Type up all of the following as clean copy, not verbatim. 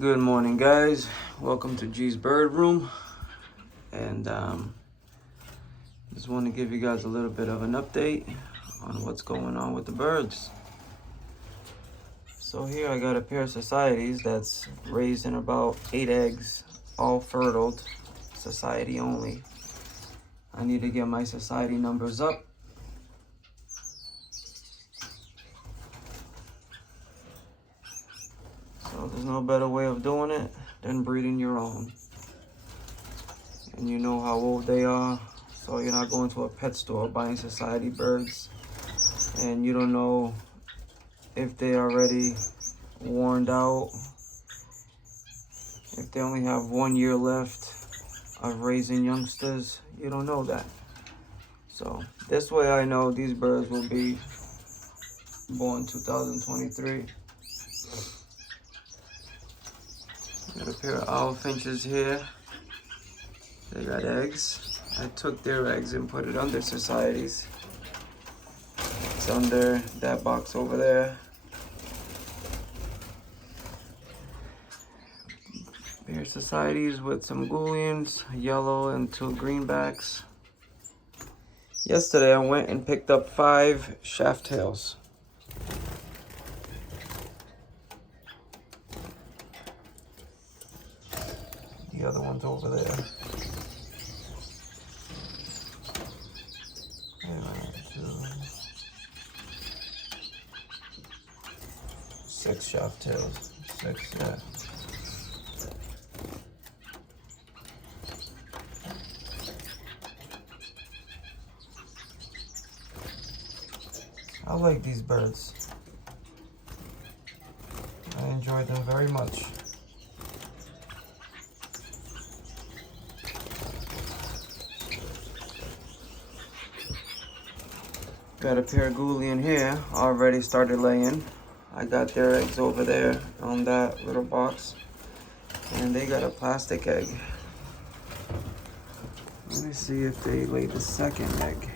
Good morning, guys. Welcome to G's Bird Room. And just want to give you guys a little bit of an update on what's going on with the birds. So here I got a pair of societies that's raising about 8 eggs, all fertiled, society only. I need to get my society numbers up. So there's no better way of doing it than breeding your own. And you know how old they are, so you're not going to a pet store buying society birds and you don't know if they are already worn out, if they only have 1 year left of raising youngsters. You don't know that. So this way I know these birds will be born 2023. Got a pair of owl finches here. They got eggs. I took their eggs and put it under societies. It's under that box over there. Pair of societies with some Goulians, yellow and 2 greenbacks. Yesterday I went and picked up 5 shaft tails. The other one's over there. 6 shaft tails. 6, yeah. I like these birds. I enjoy them very much. Got a pair of Goulian here, already started laying. I got their eggs over there on that little box. And they got a plastic egg. Let me see if they laid the second egg.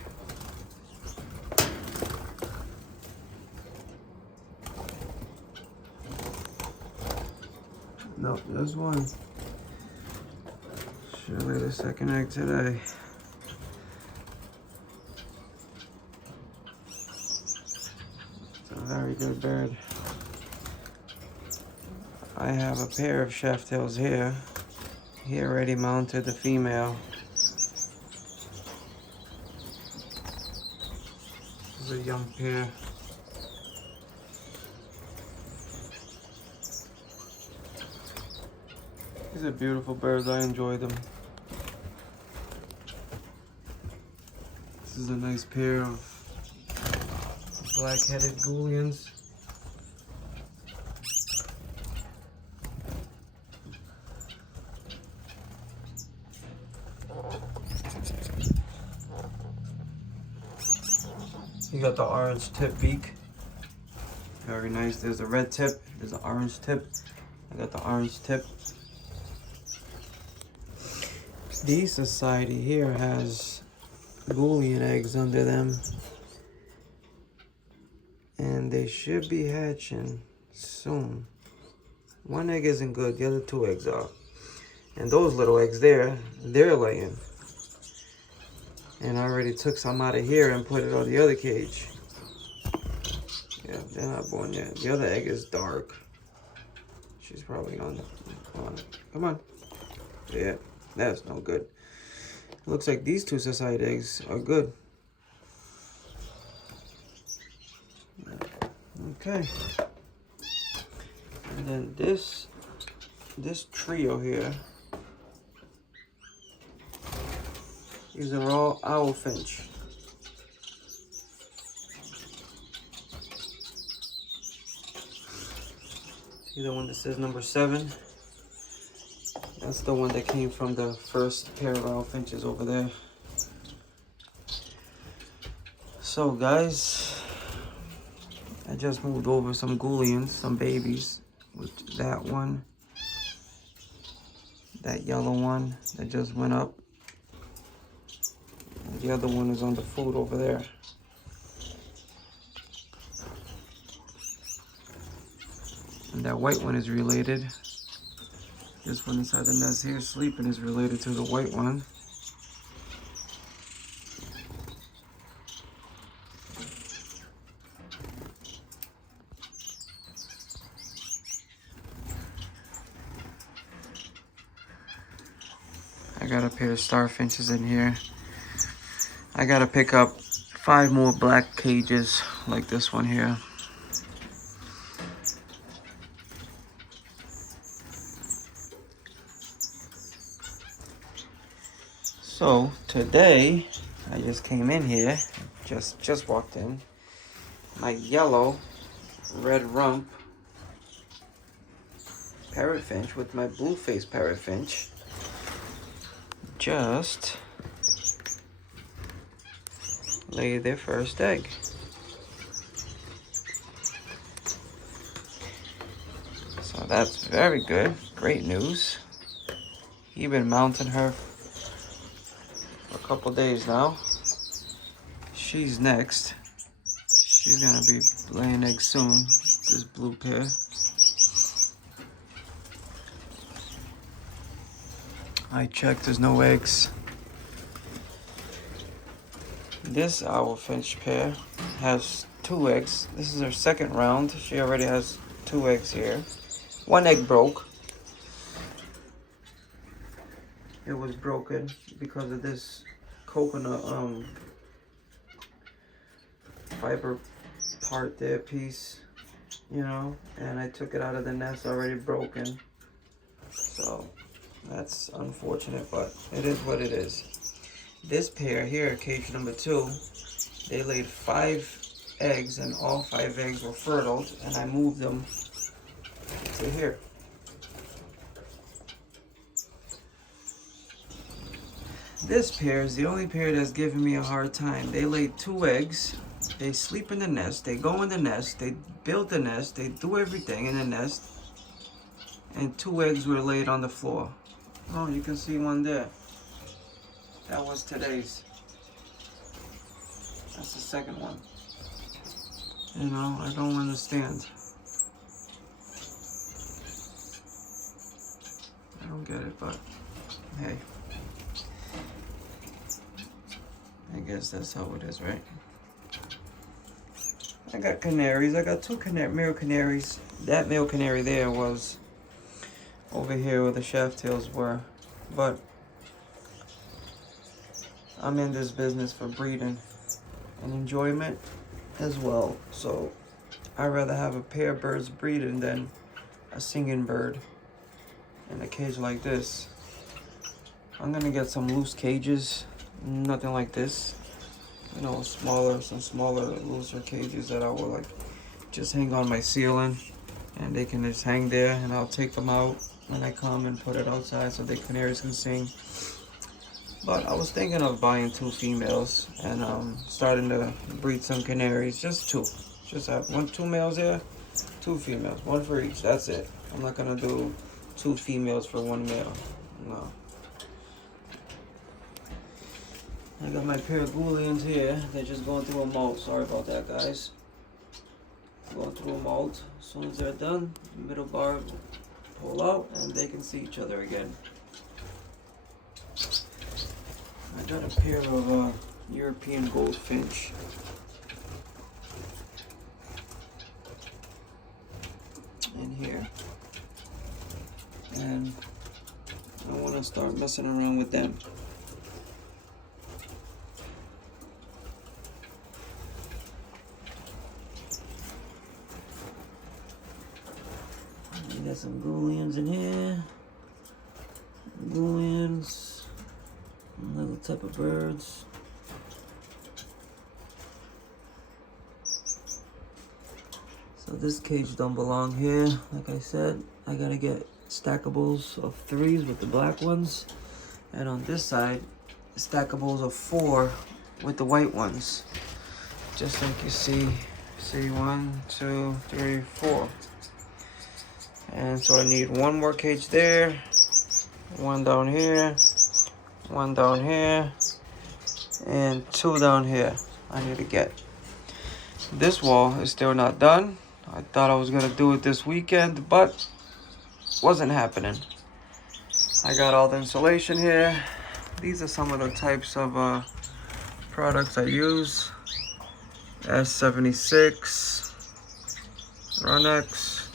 Nope, there's one. Should lay the second egg today. It's a very good bird. I have a pair of shaft tails here. He already mounted the female. This is a young pair. These are beautiful birds. I enjoy them. This is a nice pair of black-headed Goulians. You got the orange tip beak. Very nice. There's a red tip. There's an orange tip. I got the orange tip. The society here has Goulian eggs under them. And they should be hatching soon. 1 egg isn't good. The other 2 eggs are. And those little eggs there, they're laying. And I already took some out of here and put it on the other cage. Yeah, they're not born yet. The other egg is dark. She's probably on it. Come on. Yeah, that's no good. It looks like these 2 society eggs are good. Okay. And then this trio here. These are all owl finch. See the one that says number 7? That's the one that came from the first pair of owl finches over there. So guys, I just moved over some Goulians, some babies, with that one, that yellow one that just went up. The other one is on the food over there. And that white one is related. This one inside the nest here sleeping is related to the white one. I got a pair of star finches in here. I gotta pick up 5 more black cages like this one here. So today, I just came in here, just walked in. My yellow red rump parrot finch with my blue face parrot finch just laid their first egg. So that's very good, great news. He's been mounting her for a couple days now. She's next. She's gonna be laying eggs soon, this blue pair. I checked, there's no eggs. This owl finch pair has 2 eggs. This is her second round. She already has 2 eggs here. 1 egg broke. It was broken because of this coconut fiber part there piece, you know, and I took it out of the nest already broken. So that's unfortunate, but it is what it is. This pair here, cage number 2, they laid 5 eggs and all 5 eggs were fertile, and I moved them to here. This pair is the only pair that's giving me a hard time. They laid 2 eggs. They sleep in the nest. They go in the nest. They build the nest. They do everything in the nest. And 2 eggs were laid on the floor. Oh, you can see one there. That was today's. That's the second one. You know, I don't understand. I don't get it, but hey. I guess that's how it is, right? I got canaries. I got 2 male canaries. That male canary there was over here where the shaft tails were. But I'm in this business for breeding and enjoyment as well. So I'd rather have a pair of birds breeding than a singing bird in a cage like this. I'm gonna get some loose cages. Nothing like this, you know, some smaller, looser cages that I will like just hang on my ceiling, and they can just hang there, and I'll take them out when I come and put it outside so the canaries can sing. But I was thinking of buying 2 females and starting to breed some canaries, just 2. Just have 2 males here, 2 females, 1 for each. That's it. I'm not gonna do 2 females for 1 male. No. I got my pair of Booleans here. They're just going through a molt. Sorry about that, guys. Going through a molt. As soon as they're done, the middle bar will pull out and they can see each other again. I got a pair of European goldfinch. In here. And I want to start messing around with them. Got some Booleans in here. Booleans. Another type of birds. So this cage don't belong here. Like I said, I gotta get stackables of 3s with the black ones. And on this side, stackables of 4 with the white ones. Just like you see 1, 2, 3, 4. And so I need 1 more cage there, 1 down here, 1 down here, and 2 down here I need to get. This wall is still not done. I thought I was gonna do it this weekend, but wasn't happening. I got all the insulation here. These are some of the types of products I use. S76, Runex,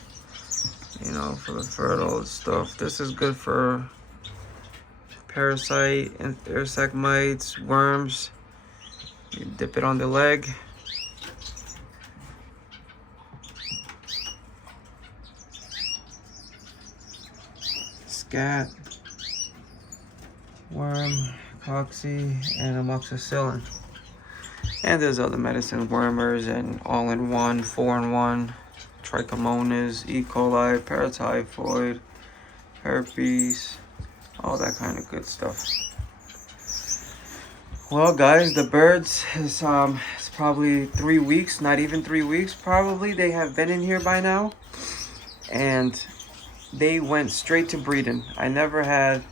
you know, for the fertile stuff. This is good for parasite, insect mites, worms. You dip it on the leg. Scat, worm, coxy, and amoxicillin. And there's other medicine, wormers, and all-in-one, 4-in-1, trichomonas, E. coli, paratyphoid, herpes, all that kind of good stuff. Well, guys, the birds is it's probably 3 weeks, not even 3 weeks. Probably they have been in here by now, and they went straight to breeding. I never had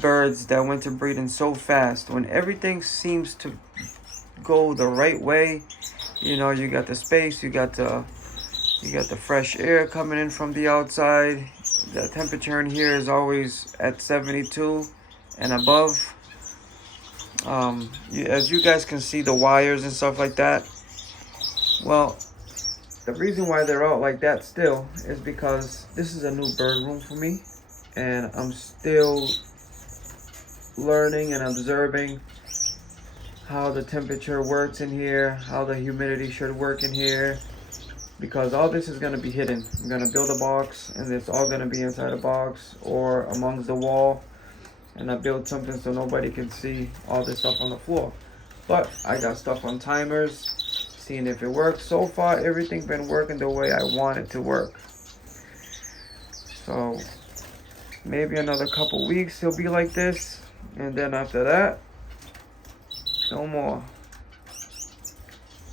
birds that went to breeding so fast. When everything seems to go the right way, you know, you got the space, you got the fresh air coming in from the outside. The temperature in here is always at 72 and above. As you guys can see, the wires and stuff like that. Well, the reason why they're out like that still is because this is a new bird room for me, and I'm still learning and observing how the temperature works in here, how the humidity should work in here, because all this is going to be hidden. I'm going to build a box, and it's all going to be inside a box or amongst the wall, and I build something so nobody can see all this stuff on the floor. But I got stuff on timers, seeing if it works. So far, everything's been working the way I want it to work. So maybe another couple weeks he'll be like this, and then after that, no more.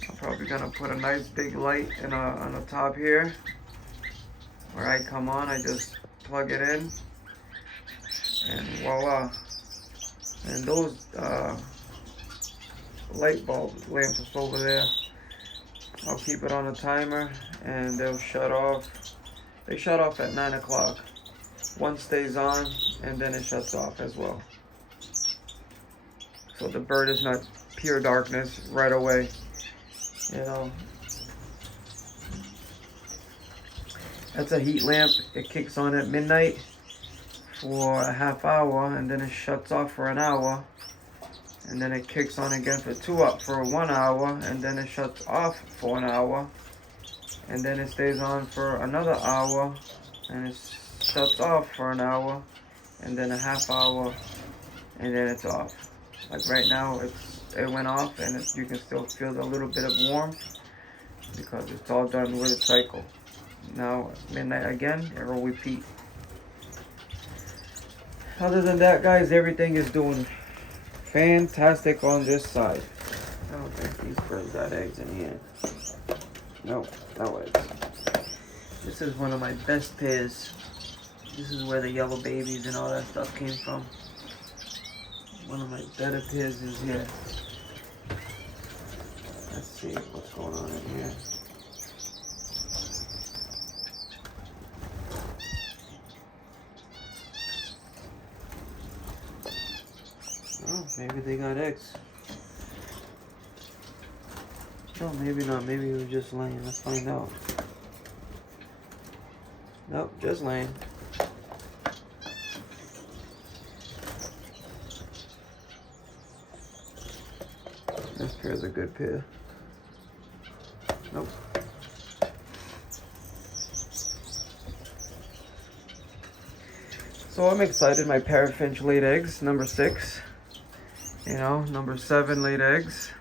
I'm probably gonna put a nice big light on the top here. Where I come on, I just plug it in, and voila. And those light bulb lamps over there, I'll keep it on a timer, and they'll shut off. They shut off at 9 o'clock. One stays on, and then it shuts off as well. So the bird is not pure darkness right away, you know. That's a heat lamp. It kicks on at midnight for a half hour, and then it shuts off for an hour, and then it kicks on again for 1 hour, and then it shuts off for an hour, and then it stays on for another hour, and it shuts off for an hour, and then a half hour, and then it's off. Like right now, it went off, and you can still feel a little bit of warmth because it's all done with a cycle. Now midnight again, it will repeat. Other than that, guys, everything is doing fantastic on this side. I don't think these birds got eggs in here. No, no eggs. This is one of my best pairs. This is where the yellow babies and all that stuff came from. One of my better pairs is here. Let's see what's going on in here. Oh, maybe they got eggs. No, maybe not. Maybe he was just laying. Let's find out. Nope, just laying. This pair is a good pair. Nope. So I'm excited. My parrot finch laid eggs, number 6. You know, number 7 laid eggs.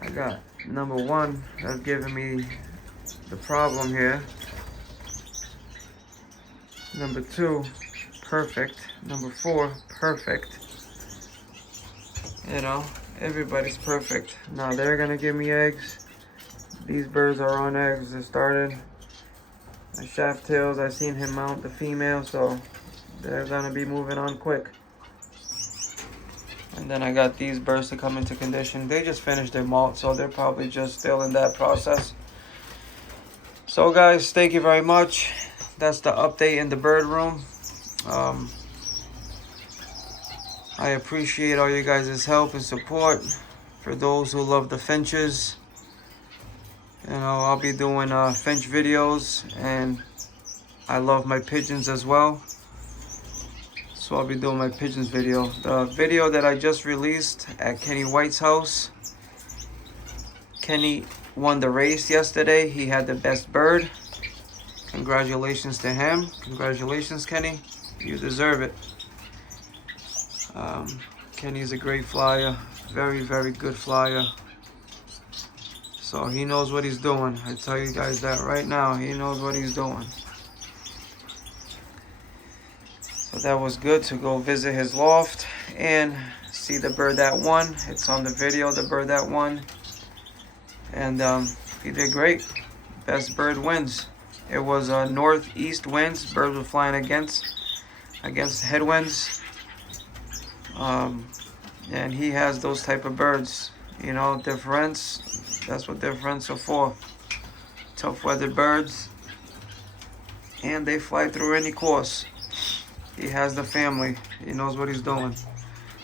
I got number 1 that's giving me the problem here. Number 2, perfect. Number 4, perfect. You know, everybody's perfect. Now they're gonna give me eggs. These birds are on eggs. They started. My shaft tails, I seen him mount the female, so they're gonna be moving on quick. And then I got these birds to come into condition. They just finished their molt, so they're probably just still in that process. So guys, thank you very much. that's the update in the bird room. I appreciate all you guys' help and support. For those who love the finches, you know, I'll be doing finch videos, and I love my pigeons as well. So I'll be doing my pigeons video. The video that I just released at Kenny White's house, Kenny won the race yesterday. He had the best bird. Congratulations to him. Congratulations, Kenny. You deserve it. Kenny's a great flyer. Very, very good flyer. So he knows what he's doing. I tell you guys that right now. He knows what he's doing. So that was good to go visit his loft and see the bird that won. It's on the video, the bird that won. And he did great. Best bird wins. It was northeast winds. Birds were flying against headwinds. And he has those type of birds. You know, difference. That's what difference are for. Tough weather birds. And they fly through any course. He has the family. He knows what he's doing.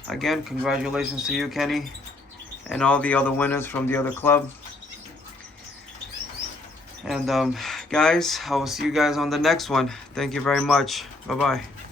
Again, congratulations to you, Kenny, and all the other winners from the other club. And guys, I will see you guys on the next one. Thank you very much. Bye-bye.